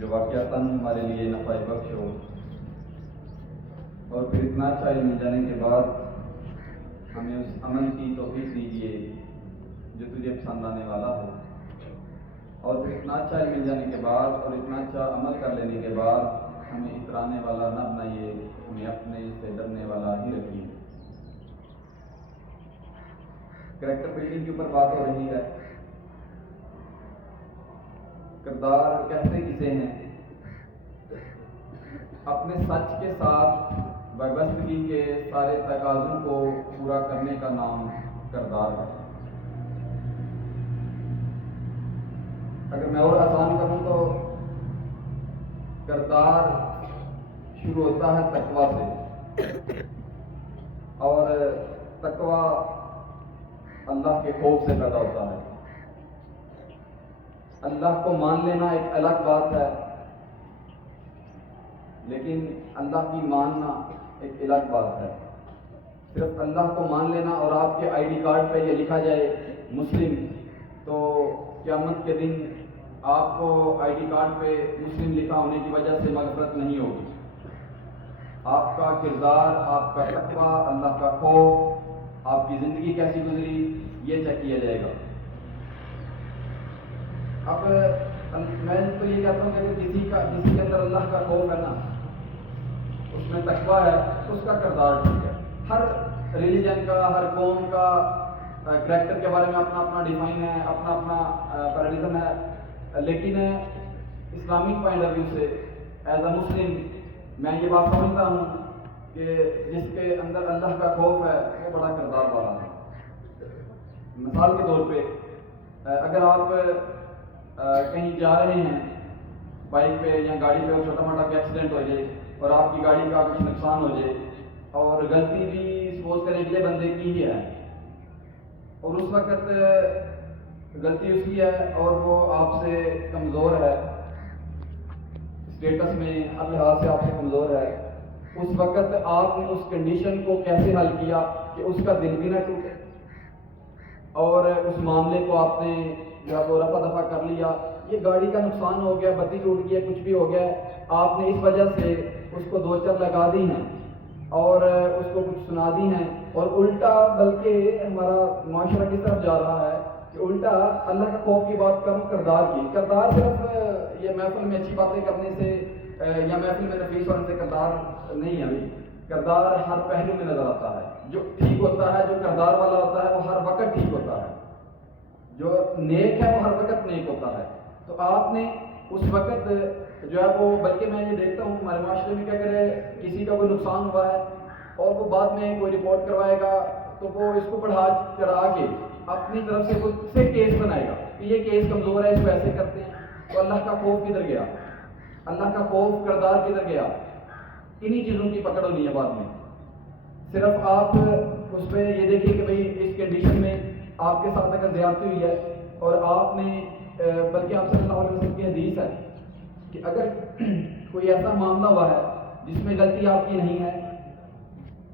جو واقعتاً ہمارے لیے نفع بخش ہو، اور پھر اتنا اچھا علم مل جانے کے بعد ہمیں اس عمل کی توفیق دیجیے جو تجھے پسند آنے والا ہو، اور پھر اتنا اچھا علم مل جانے کے بعد اور اتنا اچھا عمل کر لینے کے بعد ہمیں اترانے والا نہ بنائیے، ہمیں اپنے سے ڈرنے والا ہی رکھیے۔ کریکٹر بلڈنگ کے اوپر بات ہو رہی ہے۔ کردار کہتے کسے ہیں؟ اپنے سچ کے ساتھ وابستگی کے سارے تقاضوں کو پورا کرنے کا نام کردار ہے۔ اگر میں اور آسان کروں تو کردار شروع ہوتا ہے تقویٰ سے، اور تقویٰ اللہ کے خوف سے پیدا ہوتا ہے۔ اللہ کو مان لینا ایک الگ بات ہے، لیکن اللہ کی ماننا ایک الگ بات ہے۔ صرف اللہ کو مان لینا اور آپ کے آئی ڈی کارڈ پہ یہ لکھا جائے مسلم، تو قیامت کے دن آپ کو آئی ڈی کارڈ پہ مسلم لکھا ہونے کی وجہ سے مغفرت نہیں ہوگی۔ آپ کا کردار، آپ کا تقویٰ، اللہ کا خوف، آپ کی زندگی کیسی گزری، یہ چیک کیا جائے گا۔ اب میں تو یہ کہتا ہوں کہ کسی کے اندر اللہ کا خوف ہے نا، اس میں تقویٰ ہے، اس کا کردار ٹھیک ہے۔ ہر ریلیجن کا، ہر قوم کا کریکٹر کے بارے میں اپنا اپنا ڈیفائن ہے، اپنا اپنا پیراڈزم ہے، لیکن اسلامک پوائنٹ آف ویو سے ایز اے مسلم میں یہ بات سمجھتا ہوں کہ جس کے اندر اللہ کا خوف ہے وہ بڑا کردار والا ہے۔ مثال کے طور پہ اگر آپ کہیں جا رہے ہیں بائک پہ یا گاڑی پہ اور چھوٹا موٹا بھی ایکسیڈنٹ ہو جائے اور آپ کی گاڑی کا کچھ نقصان ہو جائے، اور غلطی بھی سپوز کریں کہ بندے کی ہی ہے، اور اس وقت غلطی اس کی ہے اور وہ آپ سے کمزور ہے، اسٹیٹس میں ہر لحاظ سے آپ سے کمزور ہے، اس وقت آپ نے اس کنڈیشن کو کیسے حل کیا کہ اس کا دل بھی نہ ٹوٹے، اور اس معاملے کو آپ نے جو ہے وہ رفع دفع کر لیا۔ یہ گاڑی کا نقصان ہو گیا، بتی ٹوٹ گیا، کچھ بھی ہو گیا، آپ نے اس وجہ سے اس کو دو چار لگا دی ہیں اور اس کو کچھ سنا دی ہیں، اور الٹا بلکہ ہمارا معاشرہ کس طرف جا رہا ہے کہ الٹا اللہ کا خوف کی بات کروں کردار کی۔ کردار صرف یہ محفل میں اچھی باتیں کرنے سے یا محفل میں نفیس ہونے سے کردار نہیں ہے۔ ابھی کردار ہر پہلو میں نظر آتا ہے۔ جو ٹھیک ہوتا ہے، جو کردار والا ہوتا ہے، وہ ہر وقت ٹھیک ہوتا ہے۔ جو نیک ہے وہ ہر وقت نیک ہوتا ہے۔ تو آپ نے اس وقت جو ہے وہ، بلکہ میں یہ دیکھتا ہوں ہمارے معاشرے میں کہ اگر کسی کا کوئی نقصان ہوا ہے اور وہ بعد میں کوئی رپورٹ کروائے گا تو وہ اس کو بڑھا چڑھا کے اپنی طرف سے خود سے کیس بنائے گا کہ یہ کیس کمزور ہے، اس کو ایسے کرتے ہیں۔ تو اللہ کا خوف کدھر گیا؟ اللہ کا خوف کردار کدھر گیا؟ انہی چیزوں کی پکڑ ہونی ہے بعد میں۔ صرف آپ اس پہ یہ دیکھیے کہ بھئی اس کنڈیشن میں آپ کے ساتھ اگر زیادتی ہوئی ہے اور آپ نے بلکہ آپ صلی اللہ علیہ وسلم کی حدیث ہے کہ اگر کوئی ایسا معاملہ ہوا ہے جس میں غلطی آپ کی نہیں ہے،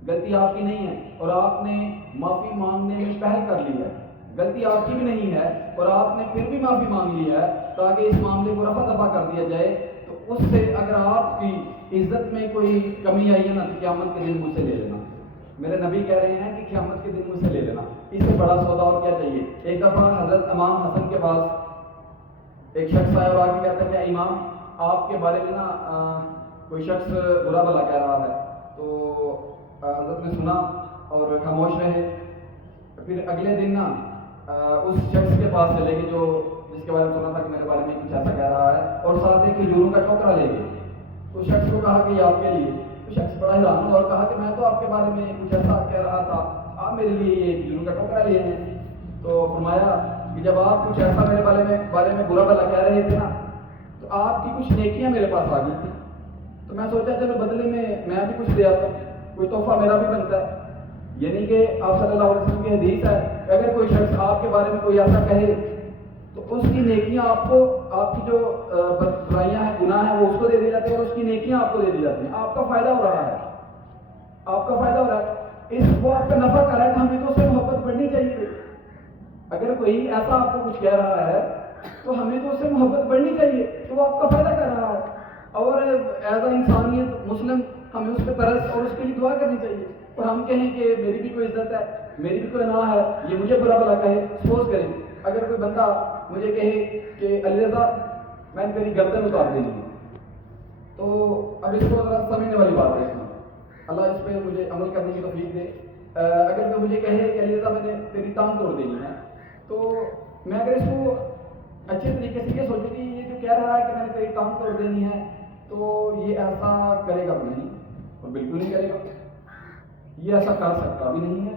غلطی آپ کی نہیں ہے اور آپ نے معافی مانگنے میں پہل کر لی ہے، غلطی آپ کی بھی نہیں ہے اور آپ نے پھر بھی معافی مانگ لی ہے تاکہ اس معاملے کو رفع دفع کر دیا جائے، تو اس سے اگر آپ کی عزت میں کوئی کمی آئی ہے نا تو قیامت کے دن مجھ سے لے لینا۔ میرے نبی کہہ رہے ہیں کہ قیامت کے دن مجھ سے لے لینا، اس سے بڑا سودا اور کیا چاہیے۔ ایک دفعہ حضرت امام حسن کے پاس ایک شخص آیا اور آ کے کہتا ہے کہ امام آپ کے بارے میں نا کوئی شخص برا بھلا کہہ رہا ہے۔ تو حضرت نے سنا اور خاموش رہے۔ پھر اگلے دن نا اس شخص کے پاس چلے گئے جو جس کے بارے میں سنا تھا کہ میرے بارے میں کچھ ایسا کہہ رہا ہے، اور ساتھ ایک کھجوروں کا ٹوکرا لے گئے۔ تو شخص کو کہا کہ یہ آپ کے لیے۔ تو شخص بڑا حیران ہوا اور کہا کہ میں تو آپ کے بارے میں کچھ ایسا کہہ رہا تھا، آپ میرے لیے یہ کھجوروں کا ٹوکرا لیے ہیں۔ تو فرمایا کہ جب آپ کچھ ایسا میرے بارے میں برا بھلا کہہ رہے تھے نا تو آپ کی کچھ نیکیاں میرے پاس آ گئی تھی، تو میں سوچا چلو بدلے میں بھی کچھ دے آتا ہوں، کوئی تحفہ میرا بھی بنتا ہے۔ یعنی کہ آپ صلی اللہ علیہ وسلم کی حدیث ہے کہ اگر کوئی شخص آپ کے بارے میں کوئی ایسا کہے تو اس کی نیکیاں آپ کو، آپ کی جو برائیاں ہیں، گناہ ہیں، وہ اس کو دے دی جاتے ہیں اور اس کی نیکیاں آپ کو دے دی جاتی ہیں۔ آپ کا فائدہ ہو رہا ہے، آپ کا فائدہ ہو رہا ہے، وہ آپ کا نفع کر رہا ہے، تو ہمیں تو اس سے محبت بڑھنی چاہیے۔ اگر کوئی ایسا آپ کو کچھ کہہ رہا ہے تو ہمیں تو اس سے محبت بڑھنی چاہیے، تو وہ آپ کا فائدہ کر رہا ہے۔ اور ایز اے انسانیت مسلم ہمیں اس پہ ترس اور اس کے لیے دعا کرنی چاہیے. اور ہم کہیں کہ میری بھی کوئی عزت ہے, میری بھی کوئی نا ہے, یہ مجھے برا بھلا کہے. سپوز کریں اگر کوئی بندہ مجھے کہے کہ علی رضا میں نے تیری گردن اتار دینی ہے, تو اب اس کو ذرا سمجھنے والی بات ہے. اس میں اللہ اس پہ مجھے عمل کرنے کی توفیق دے. اگر کوئی مجھے کہے کہ علی رضا میں نے تیری ٹانگ توڑ دینی ہے, تو میں اگر اس کو اچھے طریقے سے یہ سوچوں کہ یہ جو کہہ رہا ہے کہ میں نے تیری ٹانگ توڑ دینی ہے, تو یہ ایسا کرے گا بھی نہیں, اور بالکل نہیں کرے گا, یہ ایسا کر سکتا بھی نہیں ہے.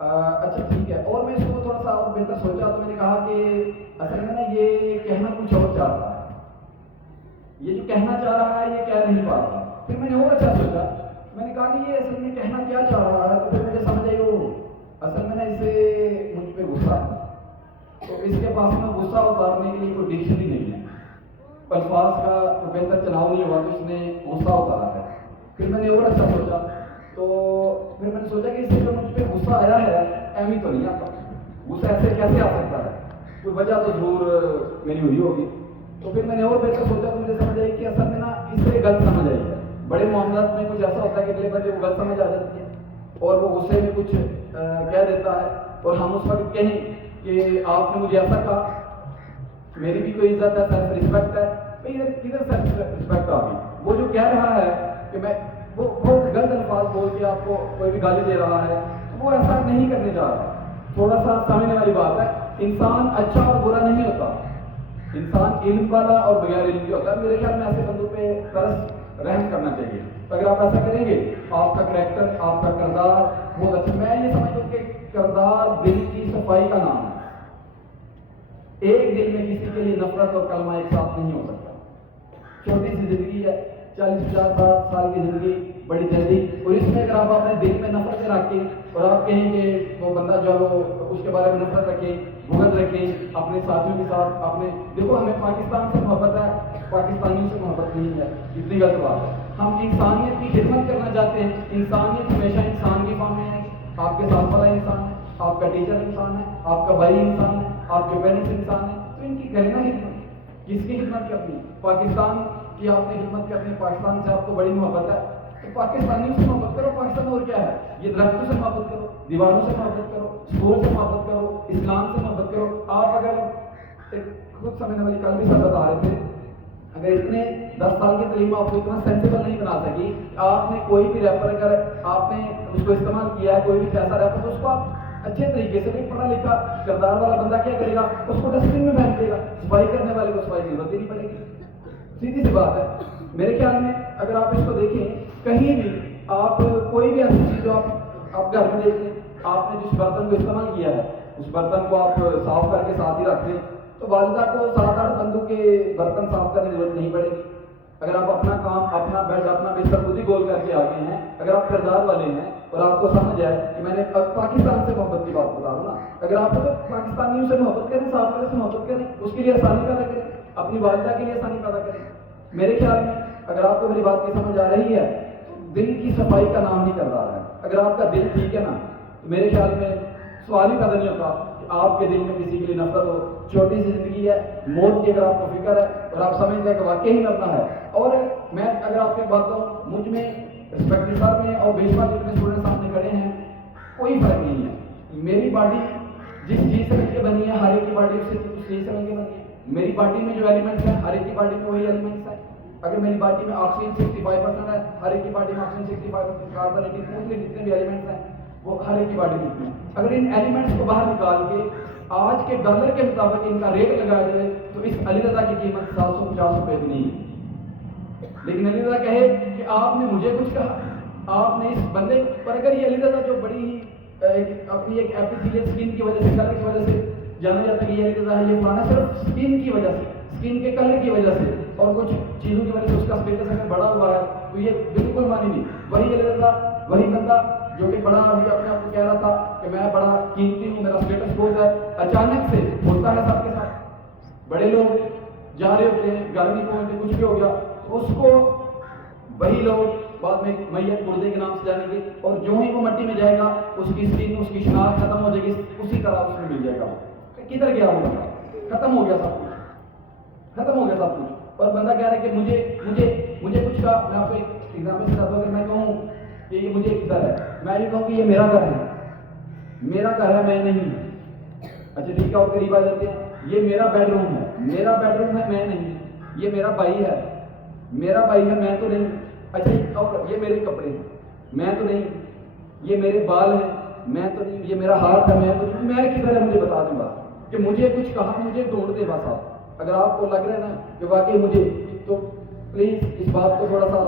اچھا ٹھیک ہے. اور میں اس کو تھوڑا سا اور بہتر سوچا تو میں نے کہا کہ اصل میں نا یہ کہنا کچھ اور چاہ رہا ہے, یہ جو کہنا چاہ رہا ہے یہ کہہ نہیں پا رہا. پھر میں نے اور اچھا سوچا, میں نے کہا کہ یہ اصل میں کہنا کیا چاہ رہا ہے. تو پھر مجھے سمجھ آئی وہ اصل میں نا اسے مجھ پہ غصہ ہے, تو اس کے پاس میں غصہ اتارنے کے لیے کوئی ڈکشنری نہیں ہے, الفاظ کا بہتر چناؤ نہیں ہوا تو اس نے غصہ اتارا ہے. پھر میں نے اور اچھا سوچا, تو پھر میں نے سوچا کہ اس سے جو مجھ پہ غصہ آیا ہے ایویں تو نہیں آتا, غصہ ایسے کیسے آ سکتا ہے, کوئی وجہ تو ضرور میری ہوئی ہوگی. تو پھر میں نے اور بہتر سوچا تو مجھے سمجھ آئی کہ اصل میں نا اس سے غلط سمجھ آئی ہے. بڑے معاملات میں کچھ ایسا ہوتا ہے کہ اگلے بندے کو غلط سمجھ آ جاتی ہے اور وہ غصے میں کچھ کہہ دیتا ہے, اور ہم اس وقت کہیں کہ آپ نے مجھے ایسا کہا, میری بھی کوئی عزت ہے, سیلف رسپیکٹ ہے. کدھر سیلف رسپیکٹ آ گئی؟ وہ جو کہہ رہا ہے کہ میں وہ بہت غلط الفاظ بول کے آپ کو کوئی بھی گالی دے رہا ہے, وہ ایسا نہیں کرنے جا رہا. تھوڑا سا سمجھنے والی بات ہے, انسان اچھا اور برا نہیں ہوتا, انسان علم والا اور بغیر علم بھی ہوتا ہے. میرے خیال میں ایسے بندوں پہ ترس رحم کرنا چاہیے. اگر آپ ایسا کریں گے آپ کا کریکٹر, آپ کا کردار بہت اچھا. میں یہ سمجھتا ہوں کہ کردار دل کی صفائی کا نام ہے. ایک دل میں کسی کے لیے نفرت اور کلمہ ایک ساتھ نہیں ہو سکتا. چھوٹی سی زندگی ہے, 40-50 سال کی زندگی بڑی جلدی, اور اس میں اگر آپ اپنے دل میں نفرت رکھیں اور آپ کہیں کہ وہ بندہ جو ہے وہ اس کے بارے میں نفرت رکھیں, بغض رکھیں اپنے ساتھیوں کے ساتھ, اپنے دیکھو ہمیں پاکستان سے محبت ہے, پاکستانیوں سے محبت نہیں ہے, اتنی غلط بات ہے. ہم انسانیت کی خدمت کرنا چاہتے ہیں. انسانیت ہمیشہ انسان کی فارم میں ہے. آپ کے ساتھ والا انسان ہے, آپ کا ٹیچر انسان ہے, آپ کا بھائی انسان ہے, آپ کے پیرنٹس انسان ہیں, تو ان کی کرنا خدمت. کس کی خدمت کرنی؟ پاکستان کی آپ نے خدمت کرنی ہے. پاکستان سے آپ کو بڑی محبت ہے تو پاکستانیوں سے محبت کرو. پاکستان اور کیا ہے, یہ درختوں سے محبت کرو, دیواروں سے محبت کرو, اسکول سے محبت کرو, اسلام سے محبت کرو. آپ اگر خود سمجھنے والی کل بھی سب بتا رہے تھے, اگر اتنے 10 سال کی تعلیم آپ کو اتنا سینسیبل نہیں بنا سکی, آپ نے کوئی بھی ریپر اگر آپ نے اس کو استعمال کیا ہے, کوئی بھی ایسا ریپر, تو اس کو آپ اچھے طریقے سے بھی پڑھا لکھا کردار والا بندہ کیا کرے گا, اس کو ڈسٹ بن میں پھینک دے گا. صفائی کرنے والے کو صفائی کی ضرورت ہی نہیں پڑے گی. سیدھی سی بات ہے. میرے خیال میں اگر آپ اس کو دیکھیں, کہیں بھی آپ کوئی بھی ایسی چیز جو آپ گھر میں دیکھ لیں, آپ نے جس برتن کو استعمال کیا ہے اس برتن کو آپ صاف کر کے ساتھ ہی رکھ دیں, تو والدہ کو 7-8 بندوں کے برتن صاف کرنے کی ضرورت نہیں پڑے گی. اگر آپ اپنا کام, اپنا بیڈ, اپنا بستر خود ہی گول کر کے آ گئے ہیں, اگر آپ کردار والے ہیں اور آپ کو سمجھ آئے کہ میں نے پاکستان سے محبت کی بات بتا رہا ہوں نا, اگر آپ کو پاکستانیوں سے محبت کریں, صاف والے سے محبت کریں, اس کے لیے آسانی پیدا کریں, اپنی والدہ کے لیے آسانی پیدا کریں. میرے خیال میں اگر آپ کو میری بات کی سمجھ آ رہی ہے, دل کی صفائی کا نام ہی کردار ہے. اگر آپ کا دل ٹھیک ہے نا, تو میرے خیال میں سوال ہی پیدا نہیں ہوتا کہ آپ کے دل میں کسی کے لیے نفرت ہو. چھوٹی سی زندگی ہے, موت کی اگر آپ کو فکر ہے اور آپ سمجھتے ہیں کہ واقعی ہی مرنا ہے, اور میں اگر آپ کی بات کروں, مجھ میں رسپیکٹری صاحب میں اور بیشمار جتنے اسٹوڈنٹ سامنے کھڑے ہیں, کوئی فرق نہیں ہے. میری باڈی جس چیز سے مل کے بنی ہے, ہر ایک کی باڈی اس چیز سے مل کے بنی ہے. میری باڈی میں جو ایلیمنٹس ہیں, ہر ایک کی باڈی میں وہی ایلیمنٹس ہیں. اگر میری باڈی میں آکسیجن 65% ہے, ہر ایک کی باڈی میں آکسیجن 65%, کاربن 80%, جتنے بھی ایلیمنٹس ہیں وہ ہر ایک کی باڈی میں. اگر ان ایلیمنٹس کو باہر نکال کے آج کے ڈالر کے مطابق ان کا ریٹ لگایا جائے, تو اس علی رضا کی قیمت 750 روپے بھی نہیں ہے. لیکن علی رضا کہے کہ آپ نے مجھے کچھ کہا, آپ نے اس بندے پر, اگر یہ علی رضا جو بڑی ہی اپنی ایک ایپیتھیلیل اسکن کی وجہ سے, کلر کی وجہ سے جانا جاتا ہے کہ یہ علی رضا ہے, یہ فلانا, صرف اسکن کی وجہ سے, اسکن کے کلر کی وجہ سے اور کچھ چیزوں کی وجہ سے اس کا اسٹیٹس اگر بڑا ہوا ہے, تو یہ بالکل مانی نہیں. وہی علی رضا, وہی بندہ جو کہ بڑا ابھی اپنے آپ کو کہہ رہا تھا کہ میں بڑا قیمتی ہوں, میرا اسٹیٹس بہت ہے, اچانک سے ہوتا ہے سب کے ساتھ. بڑے لوگ جا رہے ہوتے ہیں, گھر نہیں پہنچتے, کچھ بھی ہو گیا, تو اس کو وہی لوگ بعد میں میت مردے کے نام سے جانیں گے, اور جو ہی وہ مٹی میں جائے گا اس کی اسکن, اس کی شناخت ختم ہو جائے گی, اسی طرح اس میں مل جائے گا. کدھر گیا ہوگا, ختم ہو گیا سب کچھ, ختم ہو گیا سب کچھ. اور بندہ کہہ رہا ہے کہ مجھے کچھ کا، میں آپ کو ایک ایگزامپل سے اگر میں کہوں کہ یہ مجھے ایک گھر ہے، میں یہ کہوں کہ یہ میرا گھر ہے، میرا گھر ہے، میں نہیں، اچھا ٹھیک ہے، اور قریب آ جاتے ہیں، یہ میرا بیڈ روم ہے، میرا بیڈ روم ہے، میں نہیں، یہ میرا بھائی ہے، میرا بھائی ہے، میں تو نہیں، اچھا اور یہ میرے کپڑے ہیں، میں تو نہیں، یہ میرے بال ہیں، میں تو نہیں، یہ میرا ہاتھ ہے، میں تو نہیں، میں کدھر ہے مجھے بتا دیں بس، کہ مجھے کچھ کہا، مجھے ڈھونڈ دے بس آپ، اگر آپ کو لگ رہا ہے نا کہ واقعی مجھے، تو پلیز اس بات کو تھوڑا سا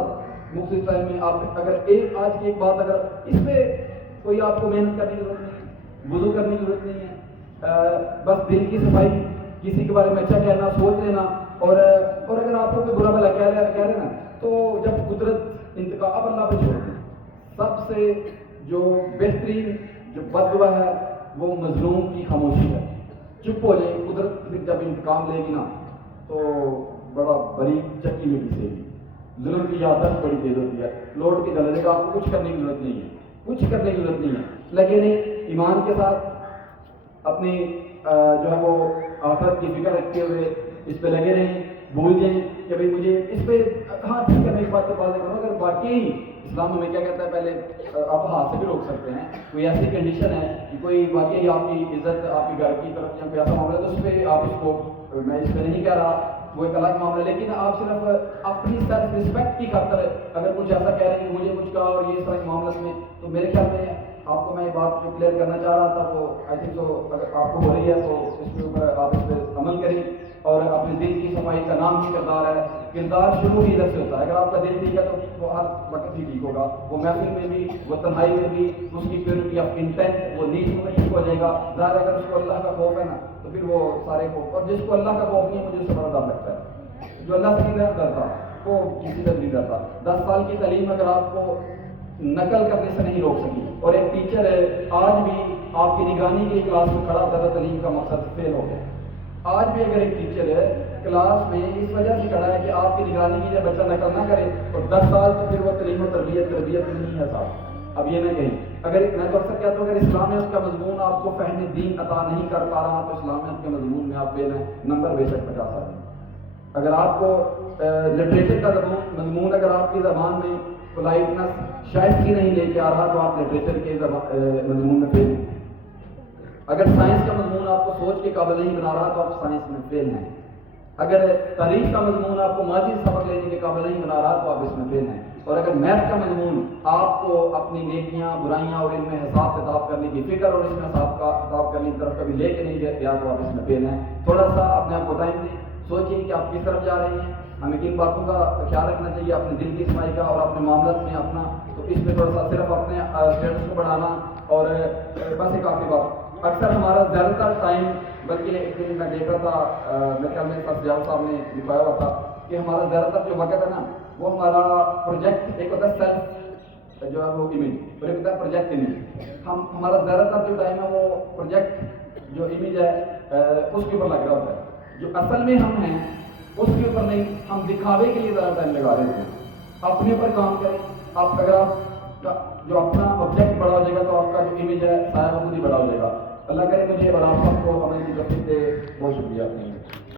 مختصر ٹائم میں آپ اگر آج کی ایک بات، اگر اس پہ کوئی آپ کو محنت کرنے کی ضرورت نہیں ہے، وضو کرنے کی ضرورت نہیں ہے، بس دل کی صفائی، کسی کے بارے میں اچھا کہنا، سوچ لینا، اور اگر آپ کو کوئی برا بھلا کہہ رہے نا، تو جب قدرت انتقام، اب اللہ پہ چھوڑ دیں، سب سے جو بہترین جو بد دعا ہے وہ مظلوم کی خاموشی ہے، چپ ہو جائے، قدرت جب انتقام لے گی نا تو بڑا بڑی چکی میں گھسے گی، ظلم کی یادداشت بڑی تیز ہوتی ہے، لوٹ کے چلے گا، آپ کو کچھ کرنے کی ضرورت نہیں ہے، کچھ کرنے کی ضرورت نہیں ہے، لگے نہیں ایمان کے ساتھ، اپنی جو ہے وہ آخرت کی فکر رکھتے ہوئے اس پہ لگے رہیں، بھول جائیں کہ بھئی مجھے اس پہ، ہاں ٹھیک ہے میں اس بات پر بات کروں، اگر واقعی اسلام ہمیں کیا کہتا ہے، پہلے آپ ہاتھ سے بھی روک سکتے ہیں، کوئی ایسی کنڈیشن ہے کہ کوئی واقعی آپ کی عزت، آپ کے گھر کی طرف یا کوئی ایسا معاملہ ہے، تو اس پہ آپ اس کو، میں اس پہ نہیں کہہ رہا، وہ ایک الگ معاملہ ہے، لیکن آپ صرف اپنی سیلف رسپیکٹ کی خاطر اگر کچھ ایسا کہہ رہے ہیں کہ مجھے کچھ کہا اور یہ اس طرح کے معاملات میں، تو میرے خیال میں آپ کو میں یہ بات جو کلیئر کرنا چاہ رہا تھا وہ آئی تھنک تو اگر آپ کو ہو رہی ہے تو اس کے اوپر آپ اس پہ عمل کریں، اور اپنے دل کی صفائی کا نام ہی کردار ہے، کردار شروع ہی ادھر سے ہوتا ہے، اگر آپ کا دل ٹھیک ہے تو وہ ہر وقت ہی ٹھیک ہوگا، وہ محفل میں بھی، وہ تنہائی میں بھی، اس کی پیورٹی آف انٹینٹ، وہ نیت میں ٹھیک ہو جائے گا، ظاہر اگر اس کو اللہ کا خوف ہے نا تو پھر وہ سارے خوف، اور جس کو اللہ کا خوف نہیں ہے مجھے اس سے بڑا ڈر لگتا ہے، جو اللہ سے نہیں ڈرتا وہ کسی سے نہیں ڈرتا، 10 سال کی تعلیم اگر آپ کو نقل کرنے سے نہیں روک سکی، اور ایک ٹیچر آج بھی آپ کی نگرانی کی کلاس میں کھڑا ہوتا ہے، تعلیم کا مقصد فیل ہو گیا، آج بھی اگر ایک ٹیچر کلاس میں اس وجہ سے کھڑا ہے کہ آپ کی نگرانی کی جب بچہ نقل نہ کرے اور 10 سال تو پھر وہ تعلیم و تربیت نہیں ہے صاحب، اب یہ نہ کہیں، اگر میں تو اکثر کہتا ہوں اگر اسلامیت کا مضمون آپ کو فہم دین عطا نہیں کر پا رہا تو اسلامیت کے مضمون میں آپ فیل ہیں، نمبر بے شک 50 آ جائیں، اگر آپ کو لٹریچر کا مضمون اگر آپ کی زبان میں پولائٹنس شائستگی نہیں لے کے آ رہا تو آپ لٹریچر کے مضمون میں فیل ہیں، اگر سائنس کا مضمون آپ کو سوچ کے قابل نہیں بنا رہا تو آپ سائنس میں فیل ہیں، اگر تاریخ کا مضمون آپ کو ماضی سے سبق لینے کے قابل نہیں بنا رہا تو آپ اس میں فیل ہیں، اور اگر میتھ کا مضمون آپ کو اپنی نیکیاں برائیاں اور ان میں حساب کتاب کرنے کی فکر اور اس میں حساب کتاب کرنے کی طرف کبھی لے کے نہیں گیا تو آپ اس میں فیل ہیں، تھوڑا سا اپنے آپ کو ٹائم دیں، سوچیں کہ آپ کس طرف جا رہے ہیں، ہمیں کن باتوں کا خیال رکھنا چاہیے، اپنے دل کی صفائی کا اور اپنے معاملات میں اپنا، تو اس میں تھوڑا سا صرف اپنے اسٹیٹس کو بڑھانا، اور بس ایک آخری بات، اکثر ہمارا زیادہ تر ٹائم، بلکہ ایک دن میں دیکھ رہا تھا میرے خیال میں سر سجاد صاحب نے لکھوایا ہوا تھا کہ ہمارا زیادہ تر جو وقت ہے نا وہ ہمارا پروجیکٹ، ایک ہوتا ہے سیلف جو ہے وہ امیج اور ایک ہوتا ہے پروجیکٹ امیج، ہمارا زیادہ تر جو ٹائم ہے وہ پروجیکٹ جو امیج ہے اس کے اوپر لگ رہا ہوتا ہے، جو اصل میں ہم ہیں اس کے اوپر نہیں، ہم دکھاوے کے لیے زیادہ ٹائم لگا رہے ہوتے ہیں، اپنے اوپر کام کریں، آپ اگر آپ جو اپنا آبجیکٹ بڑا ہو جائے گا تو آپ کا جو امیج ہے سایہ وہ خود ہی بڑا ہو جائے گا، اللہ کرے مجھے اور آپ سب کو عمل کی توفیق دے، بہت شکریہ آپ نے